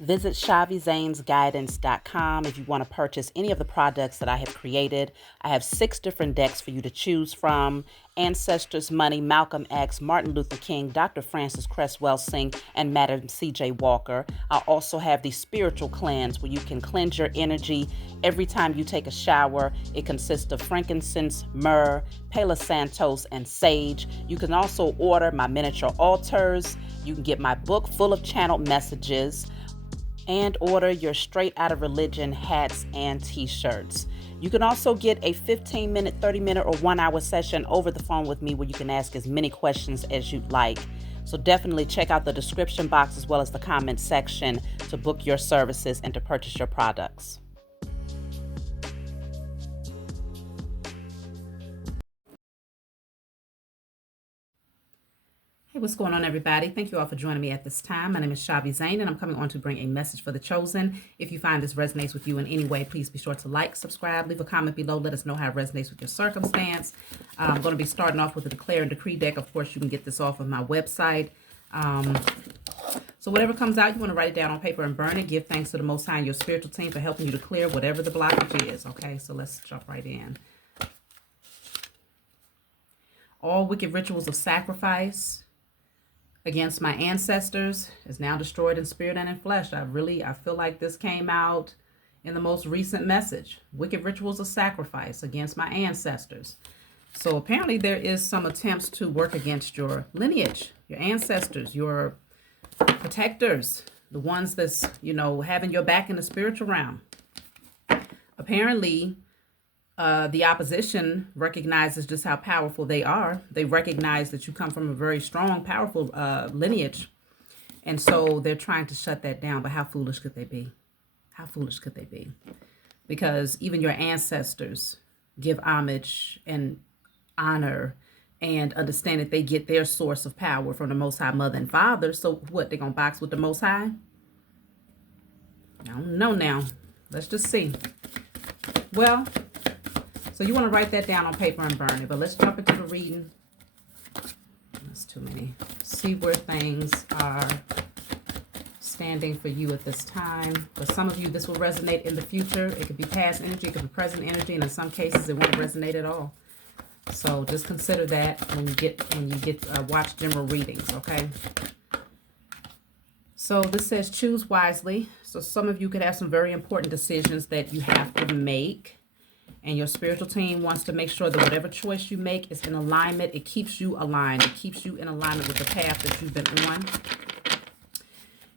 Visit ShaviZanesGuidance.com if you want to purchase any of the products that I have created. I have 6 different decks for you to choose from: Ancestors, Money, Malcolm X, Martin Luther King, Dr. Francis Cresswell Singh, and Madam C.J. Walker. I also have the Spiritual Cleanse, where you can cleanse your energy every time you take a shower. It consists of frankincense, myrrh, Palo Santos, and sage. You can also order my miniature altars. You can get my book full of channeled messages, and order your Straight Outta Religion hats and t-shirts. You can also get a 15-minute, 30-minute, or 1-hour session over the phone with me where you can ask as many questions as you'd like. So definitely check out the description box as well as the comment section to book your services and to purchase your products. Hey, what's going on, everybody? Thank you all for joining me at this time. My name is Shavi Zane, and I'm coming on to bring a message for the chosen. If you find this resonates with you in any way, please be sure to like, subscribe, leave a comment below. Let us know how it resonates with your circumstance. I'm going to be starting off with a declare and decree deck. Of course, you can get this off of my website. So whatever comes out, you want to write it down on paper and burn it. Give thanks to the Most High and your spiritual team for helping you to clear whatever the blockage is. Okay, so let's jump right in. All wicked rituals of sacrifice against my ancestors is now destroyed in spirit and in flesh. I feel like this came out in the most recent message. Wicked rituals of sacrifice against my ancestors. So apparently there is some attempts to work against your lineage, your ancestors, your protectors, the ones that's, having your back in the spiritual realm. Apparently, the opposition recognizes just how powerful they are. They recognize that you come from a very strong, powerful lineage. And so they're trying to shut that down. But how foolish could they be? How foolish could they be? Because even your ancestors give homage and honor and understand that they get their source of power from the Most High Mother and Father. So what, they're going to box with the Most High? I don't know now. Let's just see. Well, so you want to write that down on paper and burn it. But let's jump into the reading. That's too many. See where things are standing for you at this time. For some of you, this will resonate in the future. It could be past energy, it could be present energy, and in some cases, it won't resonate at all. So just consider that when you get watch general readings, okay? So this says choose wisely. So some of you could have some very important decisions that you have to make. And your spiritual team wants to make sure that whatever choice you make is in alignment. It keeps you aligned. It keeps you in alignment with the path that you've been on.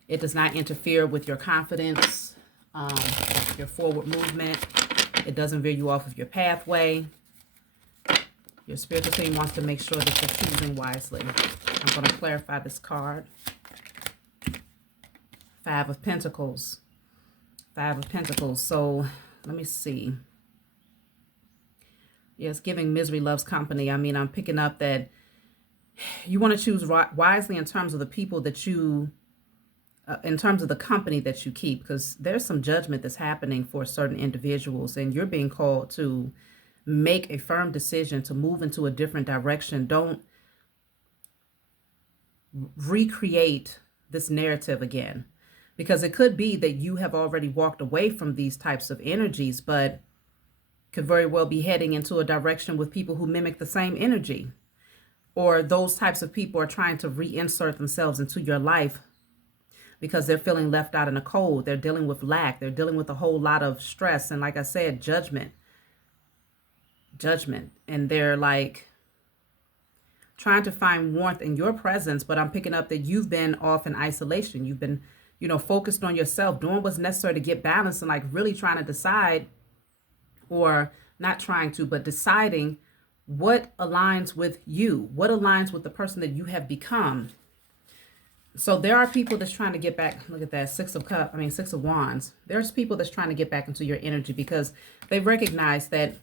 It does not interfere with your confidence, your forward movement. It doesn't veer you off of your pathway. Your spiritual team wants to make sure that you're choosing wisely. I'm going to clarify this card. 5 of Pentacles. 5 of Pentacles. So let me see. Yes, giving misery loves company. I mean, I'm picking up that you want to choose wisely in terms of the people that you, in terms of the company that you keep, because there's some judgment that's happening for certain individuals, and you're being called to make a firm decision to move into a different direction. Don't recreate this narrative again, because it could be that you have already walked away from these types of energies, but could very well be heading into a direction with people who mimic the same energy, or those types of people are trying to reinsert themselves into your life because they're feeling left out in the cold. They're dealing with lack. They're dealing with a whole lot of stress. And like I said, judgment. And they're like trying to find warmth in your presence. But I'm picking up that you've been off in isolation. You've been, focused on yourself, doing what's necessary to get balanced, and like really trying to decide, or not trying to, but deciding what aligns with you, what aligns with the person that you have become. So there are people that's trying to get back. Look at that, Six of Wands. There's people that's trying to get back into your energy because they recognize that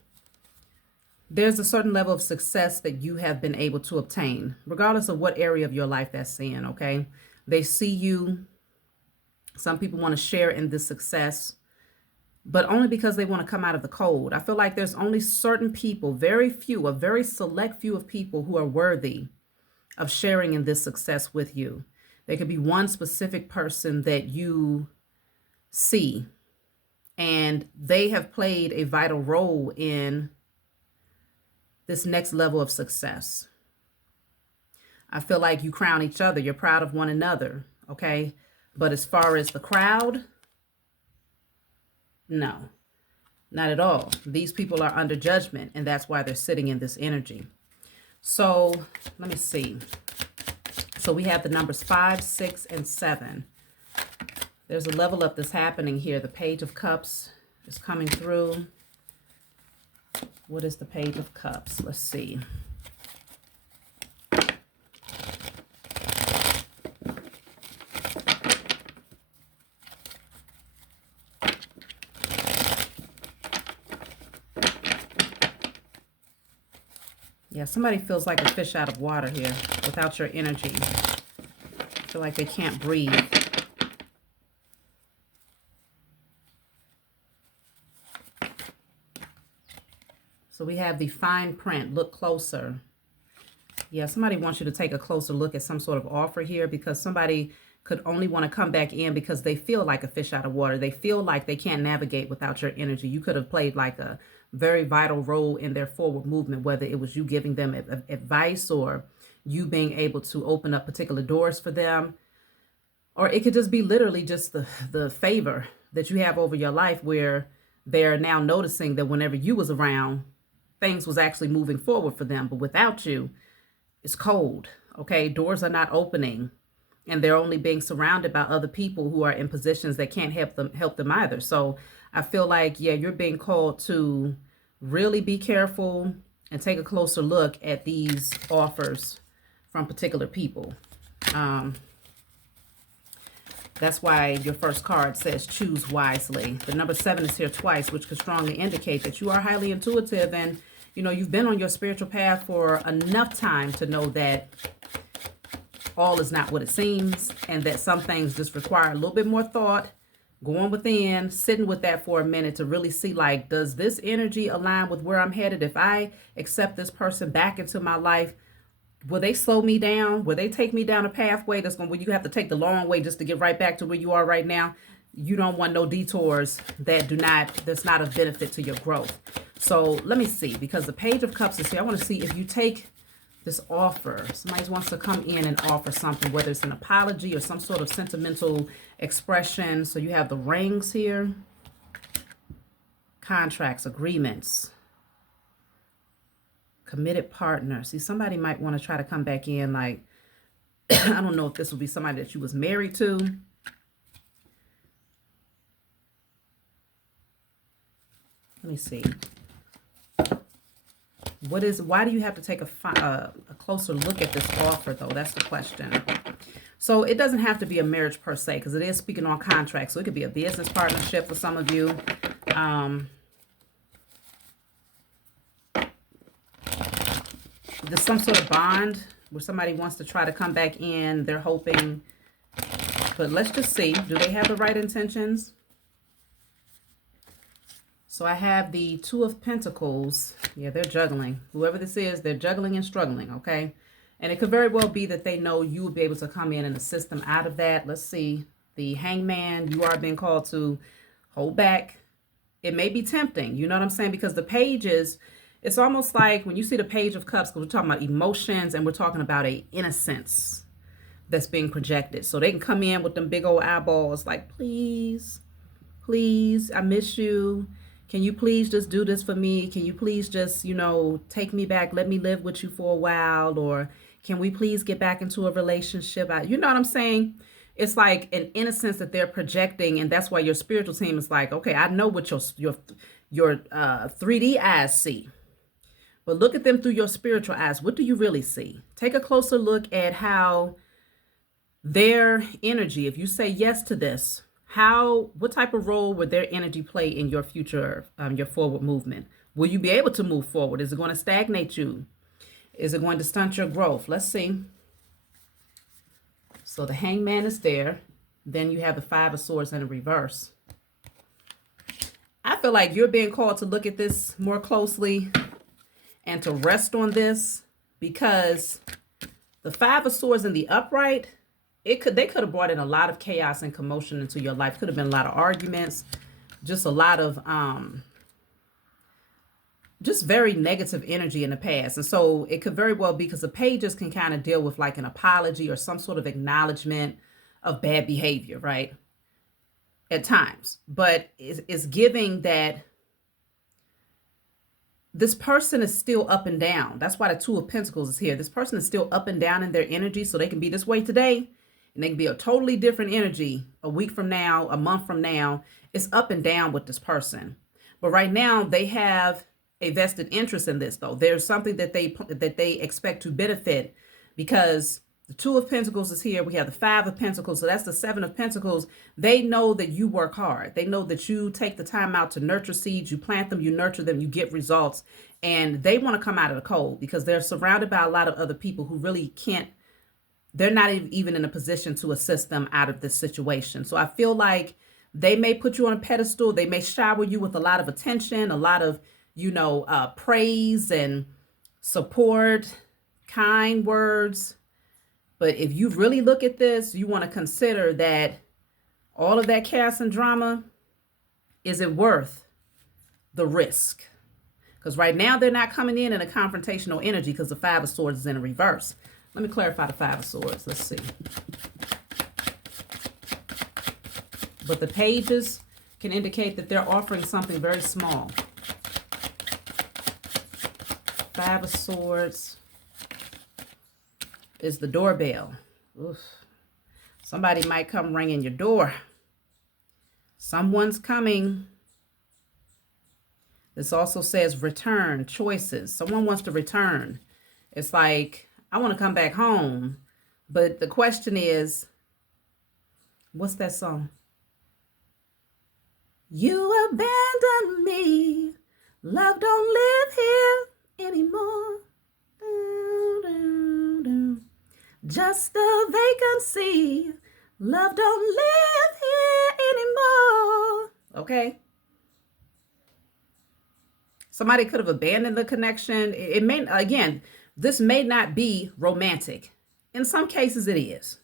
there's a certain level of success that you have been able to obtain, regardless of what area of your life that's in, okay? They see you. Some people want to share in this success, but only because they want to come out of the cold. I feel like there's only certain people, very few, a very select few of people who are worthy of sharing in this success with you. There could be one specific person that you see. And they have played a vital role in this next level of success. I feel like you crown each other. You're proud of one another, okay? But as far as the crowd, no, not at all. These people are under judgment, and that's why they're sitting in this energy. So let me see. So we have the numbers 5, 6, and 7. There's a level up that's happening here. The Page of Cups is coming through. What is the Page of Cups? Let's see. Yeah, somebody feels like a fish out of water here without your energy. I feel like they can't breathe. So we have the fine print. Look closer. Yeah, somebody wants you to take a closer look at some sort of offer here, because somebody could only want to come back in because they feel like a fish out of water. They feel like they can't navigate without your energy. You could have played like a very vital role in their forward movement, whether it was you giving them advice or you being able to open up particular doors for them. Or it could just be literally just the favor that you have over your life, where they're now noticing that whenever you was around, things was actually moving forward for them. But without you, it's cold, okay? Doors are not opening, and they're only being surrounded by other people who are in positions that can't help them either. So I feel like, yeah, you're being called to really be careful and take a closer look at these offers from particular people. That's why your first card says choose wisely. The number 7 is here twice, which could strongly indicate that you are highly intuitive, and you know, you've been on your spiritual path for enough time to know that all is not what it seems, and that some things just require a little bit more thought, going within, sitting with that for a minute to really see, like, does this energy align with where I'm headed? If I accept this person back into my life, will they slow me down? Will they take me down a pathway that's where you have to take the long way just to get right back to where you are right now? You don't want no detours that's not of benefit to your growth. So let me see, because the Page of Cups is here. I want to see if you take this offer. Somebody wants to come in and offer something, whether it's an apology or some sort of sentimental expression. So you have the rings here, contracts, agreements, committed partner. See, somebody might want to try to come back in like, I don't know if this will be somebody that you was married to. Let me see. Why do you have to take a closer look at this offer, though? That's the question. So it doesn't have to be a marriage per se, because it is speaking on contracts. So it could be a business partnership for some of you. There's some sort of bond where somebody wants to try to come back in. They're hoping. But let's just see. Do they have the right intentions? So I have the Two of Pentacles. Yeah, they're juggling. Whoever this is, they're juggling and struggling, okay? And it could very well be that they know you will be able to come in and assist them out of that. Let's see. The Hangman, you are being called to hold back. It may be tempting, you know what I'm saying? Because the pages, it's almost like when you see the Page of Cups, because we're talking about emotions and we're talking about a innocence that's being projected. So they can come in with them big old eyeballs like, please, please, I miss you. Can you please just do this for me? Can you please just, you know, take me back? Let me live with you for a while. Or can we please get back into a relationship? You know what I'm saying? It's like an innocence that they're projecting. And that's why your spiritual team is like, okay, I know what your 3D eyes see. But look at them through your spiritual eyes. What do you really see? Take a closer look at how their energy, if you say yes to this, what type of role would their energy play in your future, your forward movement? Will you be able to move forward? Is it going to stagnate you? Is it going to stunt your growth? Let's see. So the Hangman is there. Then you have the Five of Swords in the reverse. I feel like you're being called to look at this more closely and to rest on this, because the Five of Swords in the upright, they could have brought in a lot of chaos and commotion into your life. Could have been a lot of arguments, just a lot of just very negative energy in the past. And so it could very well be, because the pages can kind of deal with like an apology or some sort of acknowledgement of bad behavior, right? At times. But it's giving that this person is still up and down. That's why the Two of Pentacles is here. This person is still up and down in their energy. So they can be this way today, and they can be a totally different energy a week from now, a month from now. It's up and down with this person. But right now they have a vested interest in this, though. There's something that they expect to benefit, because the Two of Pentacles is here. We have the Five of Pentacles. So that's the Seven of Pentacles. They know that you work hard. They know that you take the time out to nurture seeds. You plant them, you nurture them, you get results. And they want to come out of the cold, because they're surrounded by a lot of other people who really can't, they're not even in a position to assist them out of this situation. So I feel like they may put you on a pedestal. They may shower you with a lot of attention, a lot of, praise and support, kind words. But if you really look at this, you want to consider that all of that chaos and drama, is it worth the risk? Because right now they're not coming in a confrontational energy, because the Five of Swords is in a reverse. Let me clarify the Five of Swords. Let's see. But the pages can indicate that they're offering something very small. Five of Swords is the doorbell. Oof. Somebody might come ringing your door. Someone's coming. This also says return, choices. Someone wants to return. It's like, I want to come back home. But the question is, what's that song? You abandoned me. Love don't live here anymore. Just a vacancy. Love don't live here anymore. Okay. Somebody could have abandoned the connection. It may, again, this may not be romantic. In some cases it is.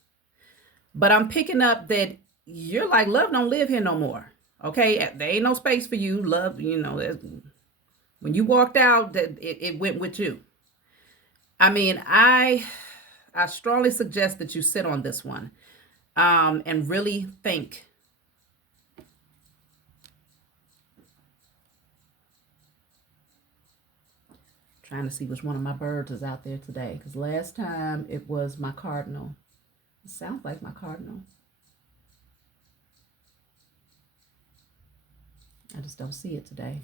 But I'm picking up that you're like, love don't live here no more. Okay. There ain't no space for you. Love, when you walked out, that it went with you. I mean, I strongly suggest that you sit on this one and really think. Trying to see which one of my birds is out there today, because last time it was my cardinal. It sounds like my cardinal. I just don't see it today.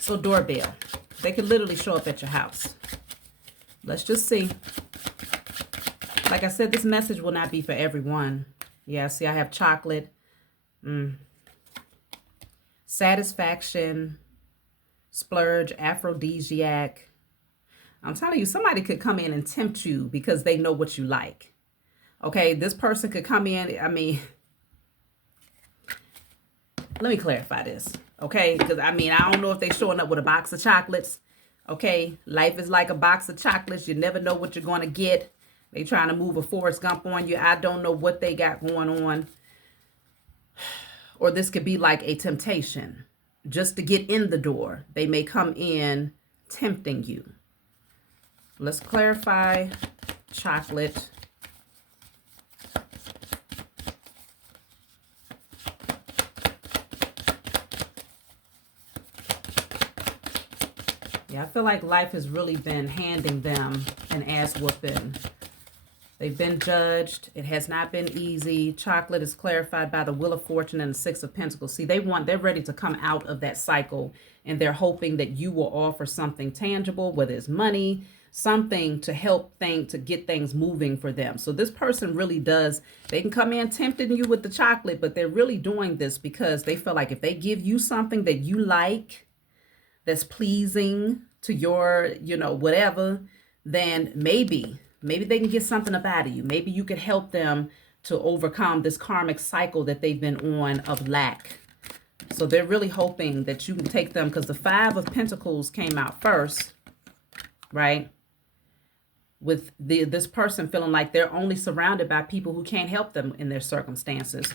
So doorbell. They could literally show up at your house. Let's just see. Like I said, this message will not be for everyone. Yeah, see, I have chocolate. Satisfaction. Splurge. Aphrodisiac. I'm telling you, somebody could come in and tempt you because they know what you like. Okay, this person could come in. I mean, let me clarify this. Okay, because I don't know if they're showing up with a box of chocolates. Okay, life is like a box of chocolates. You never know what you're going to get. They trying to move a Forrest Gump on you. I don't know what they got going on. Or this could be like a temptation. Just to get in the door, they may come in tempting you. Let's clarify chocolate. Yeah, I feel like life has really been handing them an ass whooping. They've been judged. It has not been easy. Chocolate is clarified by the Wheel of Fortune and the Six of Pentacles. See, they're ready to come out of that cycle, and they're hoping that you will offer something tangible, whether it's money, something to help to get things moving for them. So this person really does, they can come in tempting you with the chocolate, but they're really doing this because they feel like if they give you something that you like, that's pleasing to your, whatever, then maybe they can get something up out of you. Maybe you could help them to overcome this karmic cycle that they've been on of lack. So they're really hoping that you can take them, because the Five of Pentacles came out first, right? with this person feeling like they're only surrounded by people who can't help them in their circumstances,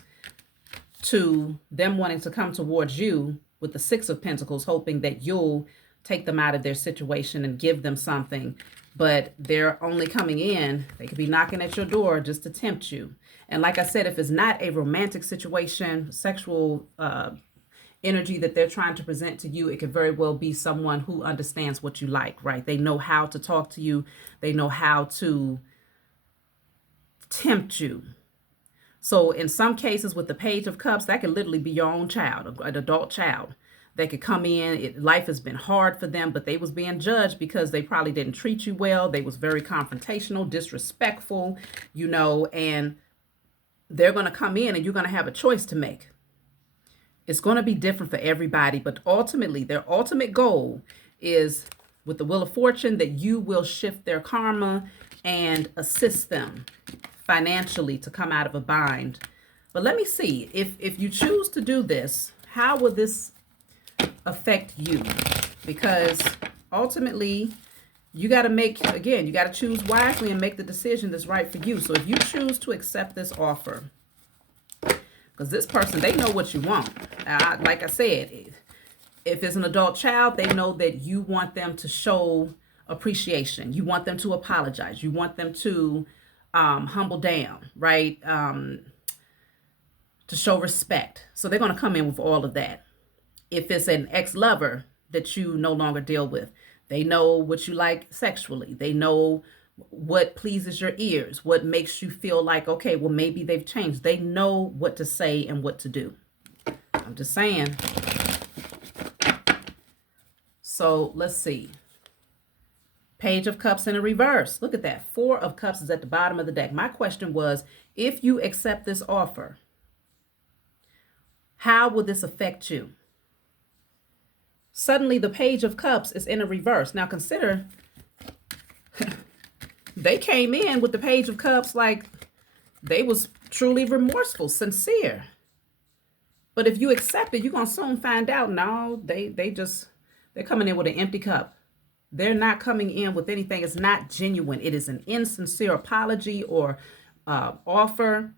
to them wanting to come towards you with the Six of Pentacles, hoping that you'll take them out of their situation and give them something. But they're only coming in, they could be knocking at your door just to tempt you. And like I said, if it's not a romantic situation, sexual energy that they're trying to present to you, it could very well be someone who understands what you like, right? They know how to talk to you. They know how to tempt you. So in some cases with the Page of Cups, that could literally be your own child, an adult child. They could come in, life has been hard for them, but they was being judged because they probably didn't treat you well. They was very confrontational, disrespectful, and they're going to come in and you're going to have a choice to make. It's going to be different for everybody, but ultimately, their ultimate goal is, with the Wheel of Fortune, that you will shift their karma and assist them financially to come out of a bind. But let me see, if you choose to do this, how will this affect you? Because ultimately, you got to you got to choose wisely and make the decision that's right for you. So if you choose to accept this offer, because this person, they know what you want. Like I said, if it's an adult child, they know that you want them to show appreciation. You want them to apologize. You want them to humble down, right? To show respect. So they're going to come in with all of that. If it's an ex-lover that you no longer deal with, they know what you like sexually. They know what pleases your ears, what makes you feel like, okay, well, maybe they've changed. They know what to say and what to do. I'm just saying. So let's see. Page of Cups in a reverse. Look at that. Four of Cups is at the bottom of the deck. My question was, if you accept this offer, how will this affect you? Suddenly, the Page of Cups is in a reverse. Now consider, they came in with the Page of Cups like they was truly remorseful, sincere. But if you accept it, you're going to soon find out, no, they're coming in with an empty cup. They're not coming in with anything. It's not genuine. It is an insincere apology or offer.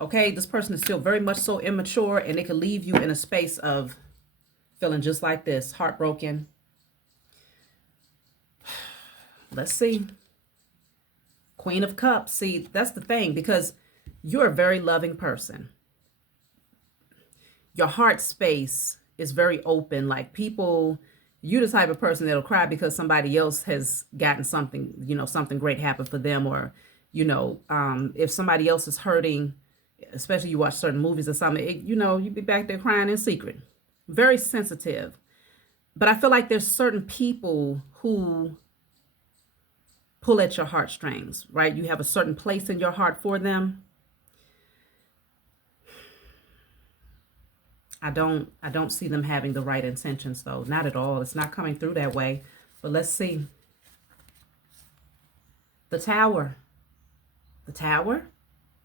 Okay, this person is still very much so immature, and it could leave you in a space of feeling just like this, heartbroken. Let's see. Queen of Cups. See, that's the thing, because you're a very loving person. Your heart space is very open. Like you're the type of person that'll cry because somebody else has gotten something, something great happened for them. Or, if somebody else is hurting, especially you watch certain movies or something, you be back there crying in secret. Very sensitive. But I feel like there's certain people who pull at your heartstrings, right? You have a certain place in your heart for them. I don't see them having the right intentions, though. Not at all. It's not coming through that way. But let's see. The Tower. The Tower?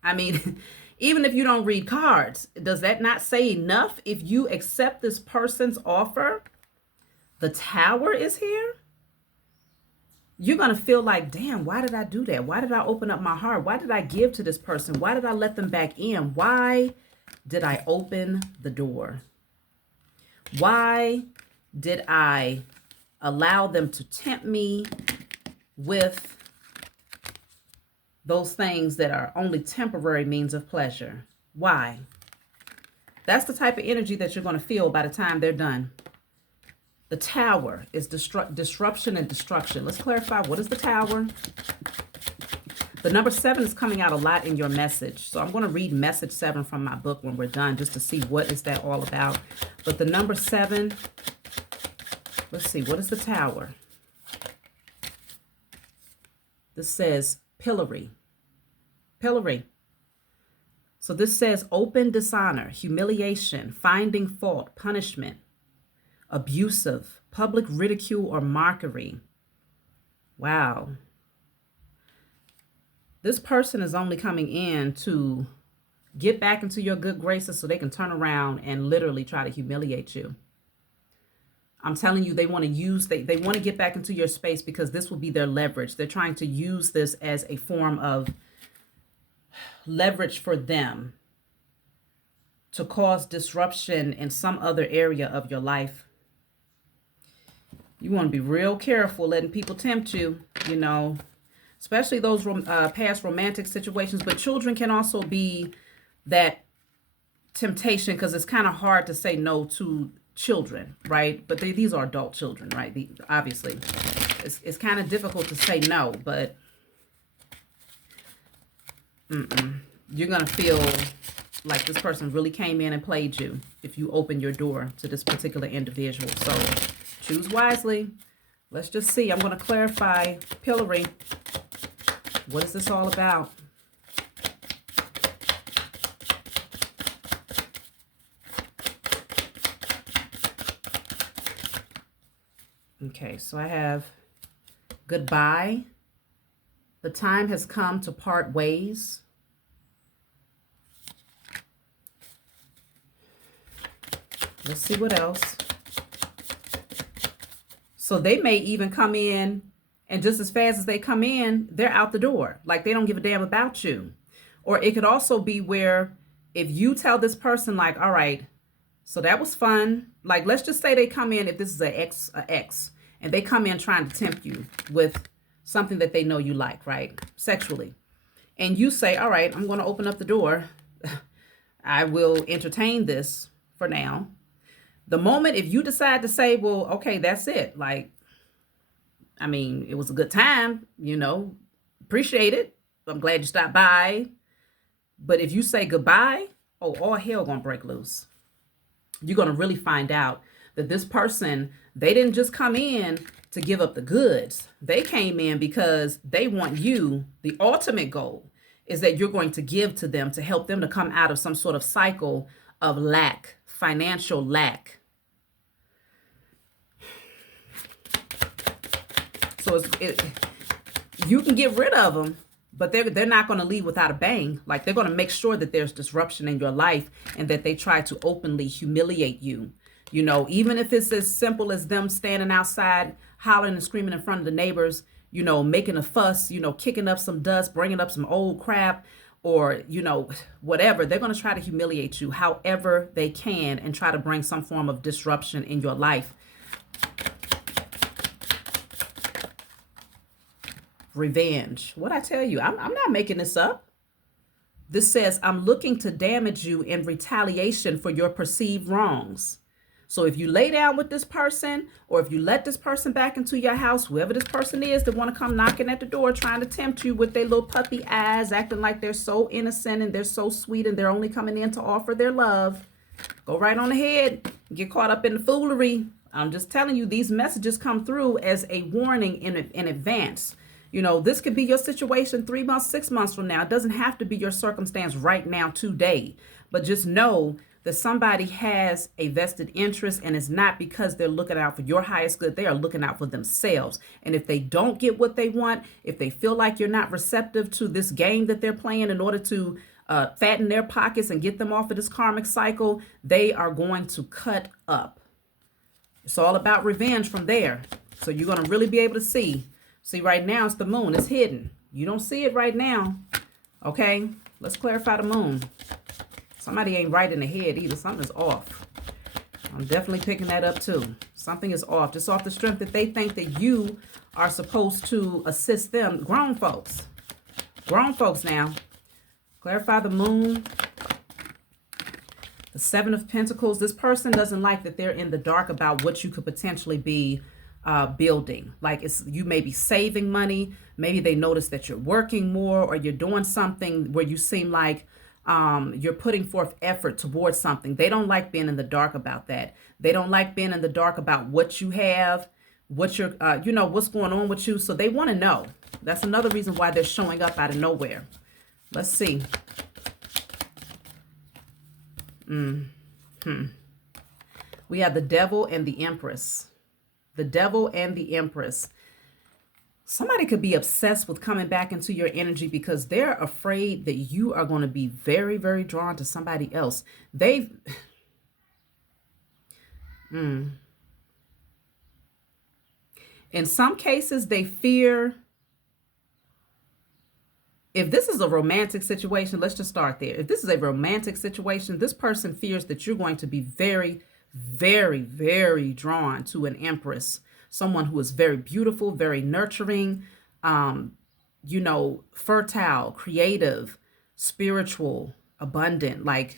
I mean, even if you don't read cards, does that not say enough? If you accept this person's offer, the Tower is here. You're going to feel like, damn, why did I do that? Why did I open up my heart? Why did I give to this person? Why did I let them back in? Why did I open the door? Why did I allow them to tempt me with those things that are only temporary means of pleasure? Why? That's the type of energy that you're going to feel by the time they're done. The Tower is disruption and destruction. Let's clarify, what is the Tower? The number 7 is coming out a lot in your message. So I'm going to read message 7 from my book when we're done, just to see what is that all about. But the number 7, let's see, what is the Tower? This says pillory. Pillory. So this says open dishonor, humiliation, finding fault, punishment, abusive, public ridicule or mockery. Wow. This person is only coming in to get back into your good graces so they can turn around and literally try to humiliate you. I'm telling you, they want to use, they want to get back into your space because this will be their leverage. They're trying to use this as a form of leverage for them to cause disruption in some other area of your life. You want to be real careful letting people tempt you, you know, especially those past romantic situations. But children can also be that temptation because it's kind of hard to say no to children, right? But these are adult children, right? Obviously, it's kind of difficult to say no, but you're going to feel like this person really came in and played you if you open your door to this particular individual. So choose wisely. Let's just see. I'm going to clarify pillory. What is this all about? Okay, so I have goodbye. The time has come to part ways. Let's see what else. So they may even come in, and just as fast as they come in, they're out the door. Like they don't give a damn about you. Or it could also be where if you tell this person like, all right, so that was fun. Like, let's just say they come in, if this is an ex, and they come in trying to tempt you with something that they know you like, right? Sexually. And you say, all right, I'm going to open up the door. I will entertain this for now. The moment if you decide to say, well, okay, that's it. Like, I mean, it was a good time, you know, appreciate it. I'm glad you stopped by. But if you say goodbye, oh, all hell gonna break loose. You're going to really find out that this person, they didn't just come in to give up the goods. They came in because they want you. The ultimate goal is that you're going to give to them to help them to come out of some sort of cycle of lack, financial lack. So you can get rid of them, but they're not going to leave without a bang. Like they're going to make sure that there's disruption in your life and that they try to openly humiliate you. You know, even if it's as simple as them standing outside, hollering and screaming in front of the neighbors, you know, making a fuss, you know, kicking up some dust, bringing up some old crap, or, you know, whatever. They're going to try to humiliate you however they can and try to bring some form of disruption in your life. Revenge. What I tell you, I'm not making this up. This says, I'm looking to damage you in retaliation for your perceived wrongs. So if you lay down with this person, or if you let this person back into your house, whoever this person is that want to come knocking at the door, trying to tempt you with their little puppy eyes, acting like they're so innocent and they're so sweet and they're only coming in to offer their love, go right on ahead, get caught up in the foolery. I'm just telling you, these messages come through as a warning in advance. You know, this could be your situation 3 months, 6 months from now. It doesn't have to be your circumstance right now, today. But just know that somebody has a vested interest, and it's not because they're looking out for your highest good. They are looking out for themselves. And if they don't get what they want, if they feel like you're not receptive to this game that they're playing in order to fatten their pockets and get them off of this karmic cycle, they are going to cut up. It's all about revenge from there. So you're going to really be able to see. See, right now, it's the moon. It's hidden. You don't see it right now. Okay? Let's clarify the moon. Somebody ain't right in the head either. Something's off. I'm definitely picking that up too. Something is off. Just off the strength that they think that you are supposed to assist them. Grown folks. Grown folks now. Clarify the moon. The Seven of Pentacles. This person doesn't like that they're in the dark about what you could potentially be building. Like you may be saving money. Maybe they notice that you're working more, or you're doing something where you seem like you're putting forth effort towards something. They don't like being in the dark about that. They don't like being in the dark about what you have, what you're, you know, what's going on with you. So they want to know. That's another reason why they're showing up out of nowhere. Let's see. We have the Devil and the Empress. The Devil and the Empress. Somebody could be obsessed with coming back into your energy because they're afraid that you are going to be very, very drawn to somebody else. In some cases, they fear, if this is a romantic situation, let's just start there. If this is a romantic situation, this person fears that you're going to be very, very, very drawn to an empress, someone who is very beautiful, very nurturing, fertile, creative, spiritual, abundant, like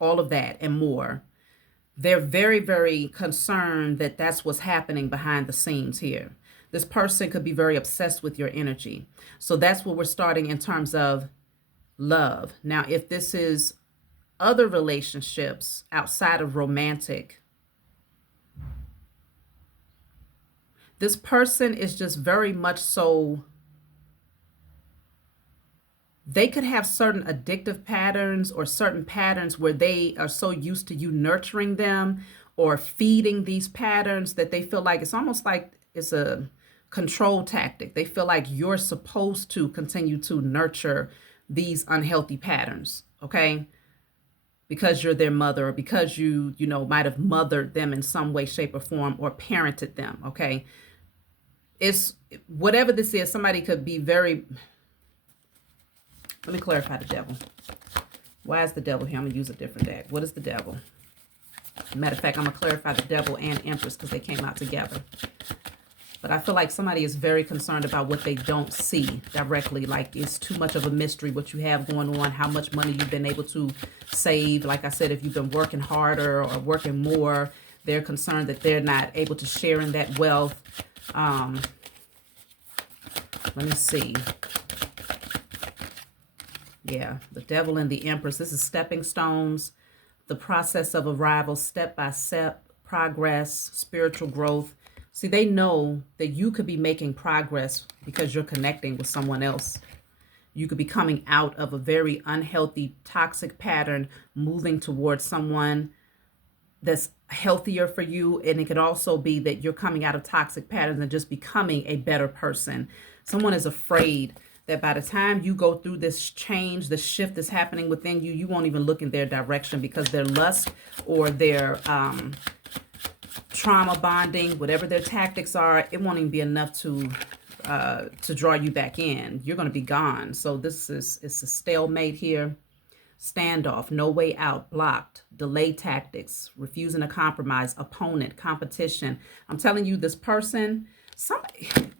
all of that and more. They're very, very concerned that that's what's happening behind the scenes here. This person could be very obsessed with your energy. So that's what we're starting in terms of love. Now, if this is other relationships outside of romantic, this person is just very much so, they could have certain addictive patterns or certain patterns where they are so used to you nurturing them or feeding these patterns that they feel like it's almost like it's a control tactic. They feel like you're supposed to continue to nurture these unhealthy patterns, okay? Because you're their mother, or because you might have mothered them in some way, shape, or form, or parented them, okay? It's whatever this is. Somebody could be very, let me clarify the devil. Why is the devil here? I'm going to use a different deck. What is the devil? Matter of fact, I'm going to clarify the devil and empress because they came out together. But I feel like somebody is very concerned about what they don't see directly. Like it's too much of a mystery what you have going on, how much money you've been able to save. Like I said, if you've been working harder or working more, they're concerned that they're not able to share in that wealth. Let me see. Yeah, the devil and the empress. This is stepping stones, the process of arrival, step by step, progress, spiritual growth. See, they know that you could be making progress because you're connecting with someone else. You could be coming out of a very unhealthy, toxic pattern, moving towards someone that's healthier for you. And it could also be that you're coming out of toxic patterns and just becoming a better person. Someone is afraid that by the time you go through this change, the shift that's happening within you, you won't even look in their direction because their lust or their trauma bonding, whatever their tactics are, it won't even be enough to draw you back in. You're going to be gone. So it's a stalemate here. Standoff, no way out, blocked, delay tactics, refusing to compromise, opponent, competition. I'm telling you, this person,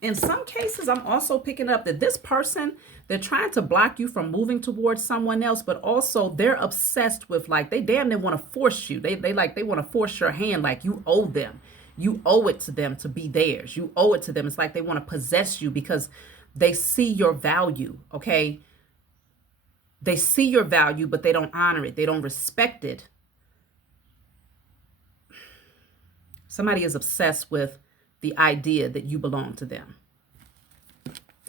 in some cases, I'm also picking up that this person, they're trying to block you from moving towards someone else, but also they're obsessed with, like, they damn near want to force you. They want to force your hand, like you owe them. You owe it to them to be theirs. You owe it to them. It's like they want to possess you because they see your value, okay? They see your value, but they don't honor it. They don't respect it. Somebody is obsessed with the idea that you belong to them,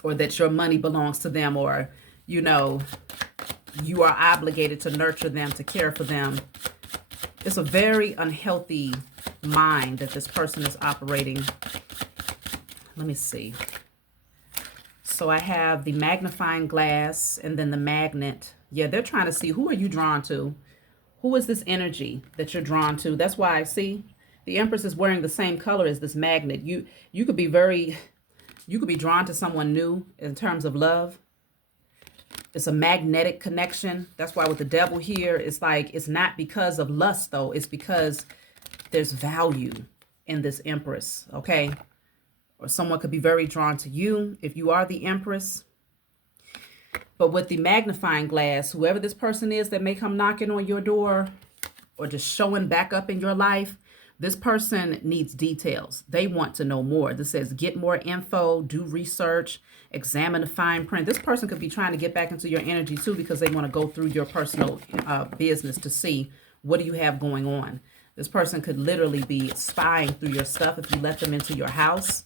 or that your money belongs to them, or, you are obligated to nurture them, to care for them. It's a very unhealthy mind that this person is operating. Let me see. So I have the magnifying glass and then the magnet. Yeah, they're trying to see, who are you drawn to? Who is this energy that you're drawn to? That's why I see the Empress is wearing the same color as this magnet. You could be drawn to someone new in terms of love. It's a magnetic connection. That's why with the devil here, it's like, it's not because of lust though. It's because there's value in this Empress, okay? Or someone could be very drawn to you if you are the Empress. But with the magnifying glass, whoever this person is that may come knocking on your door or just showing back up in your life, this person needs details. They want to know more. This says get more info, do research, examine the fine print. This person could be trying to get back into your energy too because they want to go through your personal business to see what do you have going on. This person could literally be spying through your stuff if you let them into your house,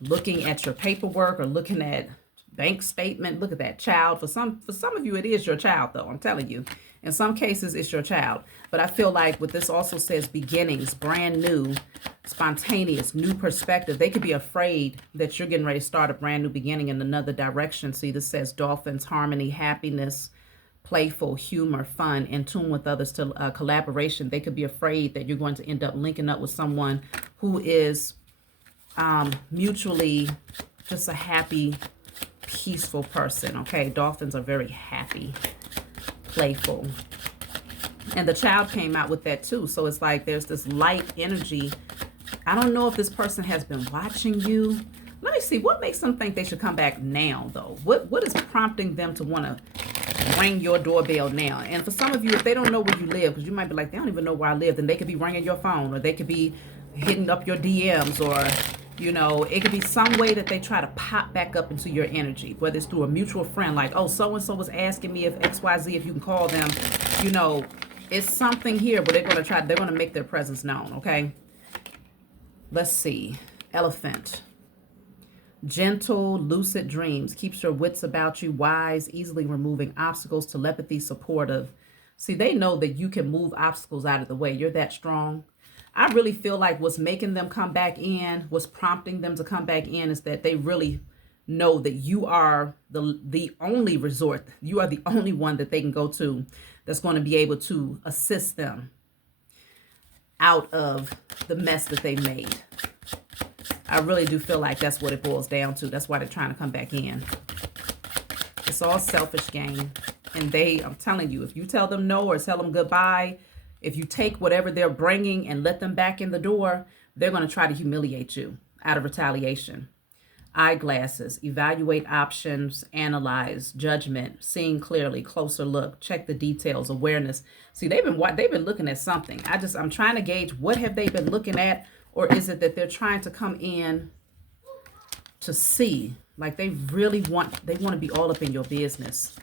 looking at your paperwork or looking at bank statement. Look at that child. For some of you, it is your child though. I'm telling you. In some cases, it's your child. But I feel like what this also says, beginnings, brand new, spontaneous, new perspective. They could be afraid that you're getting ready to start a brand new beginning in another direction. See, this says dolphins, harmony, happiness, playful, humor, fun, in tune with others, to collaboration. They could be afraid that you're going to end up linking up with someone who is mutually just a happy, peaceful person. Okay, dolphins are very happy, playful. And the child came out with that too. So it's like there's this light energy. I don't know if this person has been watching you. Let me see. What makes them think they should come back now, though? What is prompting them to want to ring your doorbell now? And for some of you, if they don't know where you live, because you might be like, they don't even know where I live, then they could be ringing your phone, or they could be hitting up your DMs, or, you know, it could be some way that they try to pop back up into your energy, whether it's through a mutual friend, like, oh, so-and-so was asking me if XYZ, if you can call them, you know, it's something here where they're going to make their presence known, okay? Let's see. Elephant. Gentle, lucid dreams. Keeps your wits about you. Wise, easily removing obstacles. Telepathy, supportive. See, they know that you can move obstacles out of the way. You're that strong. I really feel like what's making them come back in, what's prompting them to come back in, is that they really know that you are the only resort. You are the only one that they can go to that's going to be able to assist them out of the mess that they made. I really do feel like that's what it boils down to. That's why they're trying to come back in. It's all selfish game. And I'm telling you, if you tell them no or tell them goodbye, if you take whatever they're bringing and let them back in the door, they're going to try to humiliate you out of retaliation. Eyeglasses, evaluate options, analyze, judgment, seeing clearly, closer look, check the details, awareness. See, they've been looking at something. I'm trying to gauge, what have they been looking at, or is it that they're trying to come in to see? Like they want to be all up in your business.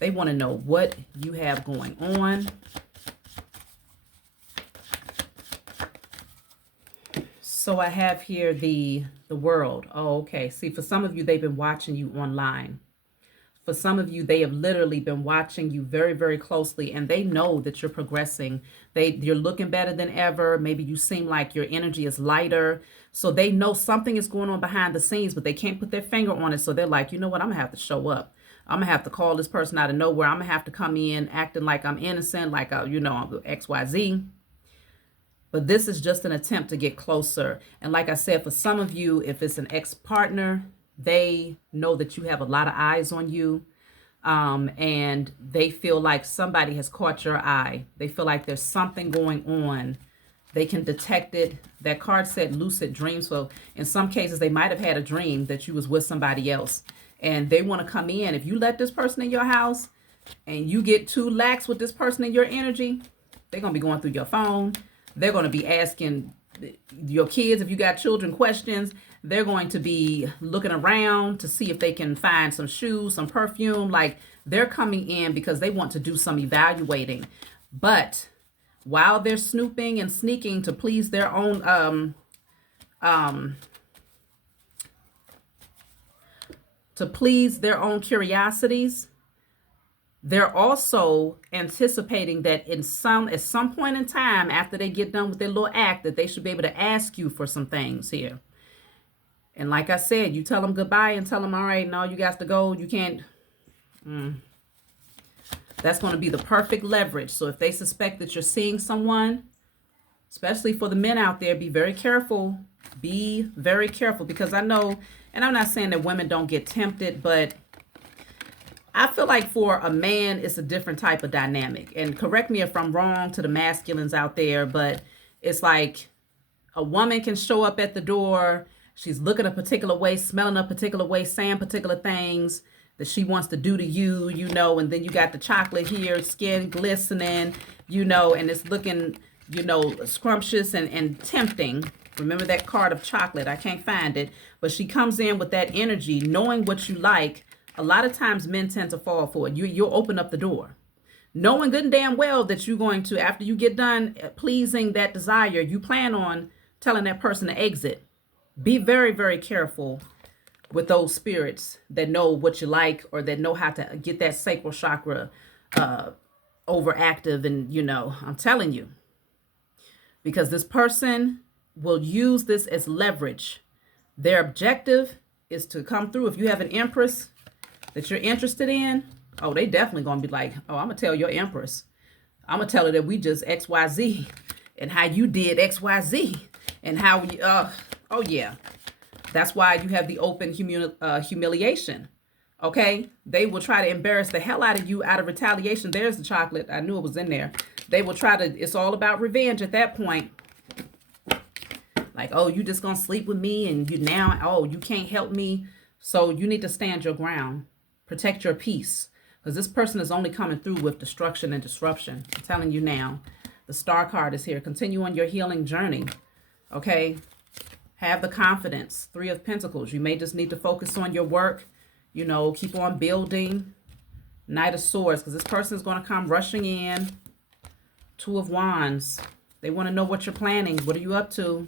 They want to know what you have going on. So I have here the world. Oh, okay. See, for some of you, they've been watching you online. For some of you, they have literally been watching you very, very closely, and they know that you're progressing. You're looking better than ever. Maybe you seem like your energy is lighter. So they know something is going on behind the scenes, but they can't put their finger on it. So they're like, you know what? I'm going to have to show up. I'm going to have to call this person out of nowhere. I'm going to have to come in acting like I'm innocent, like, I'm XYZ. But this is just an attempt to get closer. And like I said, for some of you, if it's an ex-partner, they know that you have a lot of eyes on you. And they feel like somebody has caught your eye. They feel like there's something going on. They can detect it. That card said lucid dreams. So in some cases, they might have had a dream that you was with somebody else. And they want to come in. If you let this person in your house and you get too lax with this person in your energy, they're going to be going through your phone. They're going to be asking your kids, if you got children, questions. They're going to be looking around to see if they can find some shoes, some perfume. Like they're coming in because they want to do some evaluating. But while they're snooping and sneaking to please their own curiosities, they're also anticipating that at some point in time after they get done with their little act, that they should be able to ask you for some things here. And like I said, you tell them goodbye and tell them, all right, no, you got to go. You can't. That's going to be the perfect leverage. So if they suspect that you're seeing someone, especially for the men out there, be very careful. Be very careful, because I know, and I'm not saying that women don't get tempted, but I feel like for a man, it's a different type of dynamic. And correct me if I'm wrong to the masculines out there, but it's like a woman can show up at the door. She's looking a particular way, smelling a particular way, saying particular things that she wants to do to you, and then you got the chocolate here, skin glistening, and it's looking, scrumptious and tempting. Remember that card of chocolate? I can't find it, but she comes in with that energy, knowing what you like. A lot of times men tend to fall for it. You'll open up the door, knowing good and damn well that you're going to, after you get done pleasing that desire, you plan on telling that person to exit. Be very, very careful with those spirits that know what you like, or that know how to get that sacral chakra overactive. And, I'm telling you, because this person will use this as leverage. Their objective is to come through. If you have an empress that you're interested in, oh, they definitely going to be like, oh, I'm going to tell your empress. I'm going to tell her that we just XYZ and how you did XYZ and how, oh yeah, That's why you have the open humiliation. Okay, they will try to embarrass the hell out of you out of retaliation. There's the chocolate. I knew it was in there. They will try to, it's all about revenge at that point. Like, oh, you just gonna sleep with me and you now, oh, you can't help me. So you need to stand your ground. Protect your peace. Because this person is only coming through with destruction and disruption. I'm telling you now. The Star card is here. Continue on your healing journey. Okay? Have the confidence. 3 of Pentacles. You may just need to focus on your work. You know, keep on building. Knight of Swords, because this person is going to come rushing in. 2 of Wands. They want to know what you're planning. What are you up to?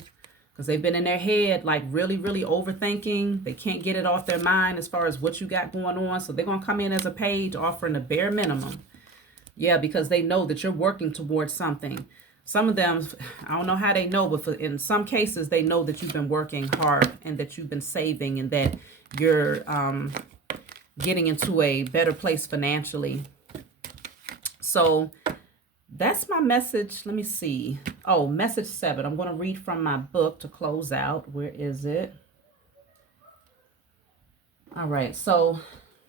Because they've been in their head, like really, really overthinking. They can't get it off their mind as far as what you got going on. So they're going to come in as a page offering the bare minimum. Yeah, because they know that you're working towards something. Some of them, I don't know how they know, but in some cases, they know that you've been working hard and that you've been saving and that you're getting into a better place financially. So that's my message. Let me see. Oh, message 7. I'm going to read from my book to close out. Where is it? All right. So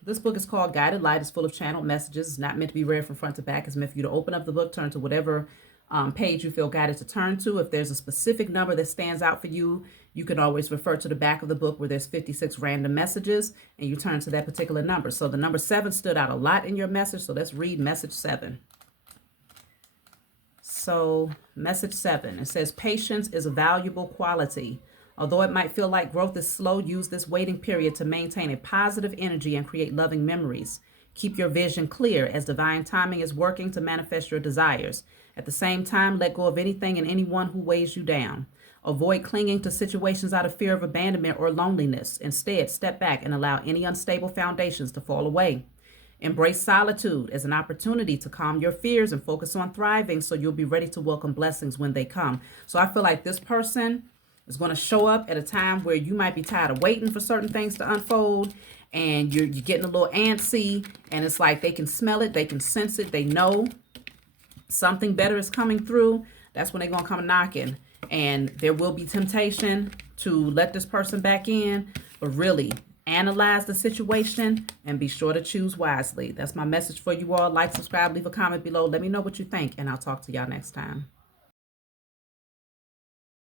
this book is called Guided Light. It's full of channeled messages. It's not meant to be read from front to back. It's meant for you to open up the book, turn to whatever page you feel guided to turn to. If there's a specific number that stands out for you, you can always refer to the back of the book where there's 56 random messages and you turn to that particular number. So the number 7 stood out a lot in your message. So let's read message 7. So message 7, it says patience is a valuable quality. Although it might feel like growth is slow, use this waiting period to maintain a positive energy and create loving memories. Keep your vision clear as divine timing is working to manifest your desires. At the same time, let go of anything and anyone who weighs you down. Avoid clinging to situations out of fear of abandonment or loneliness. Instead, step back and allow any unstable foundations to fall away. Embrace solitude as an opportunity to calm your fears and focus on thriving so you'll be ready to welcome blessings when they come. So I feel like this person is going to show up at a time where you might be tired of waiting for certain things to unfold and you're getting a little antsy and it's like they can smell it, they can sense it, they know something better is coming through. That's when they're going to come knocking. And there will be temptation to let this person back in, but really analyze the situation and be sure to choose wisely. That's my message for you all. Like, subscribe, leave a comment below. Let me know what you think, and I'll talk to y'all next time.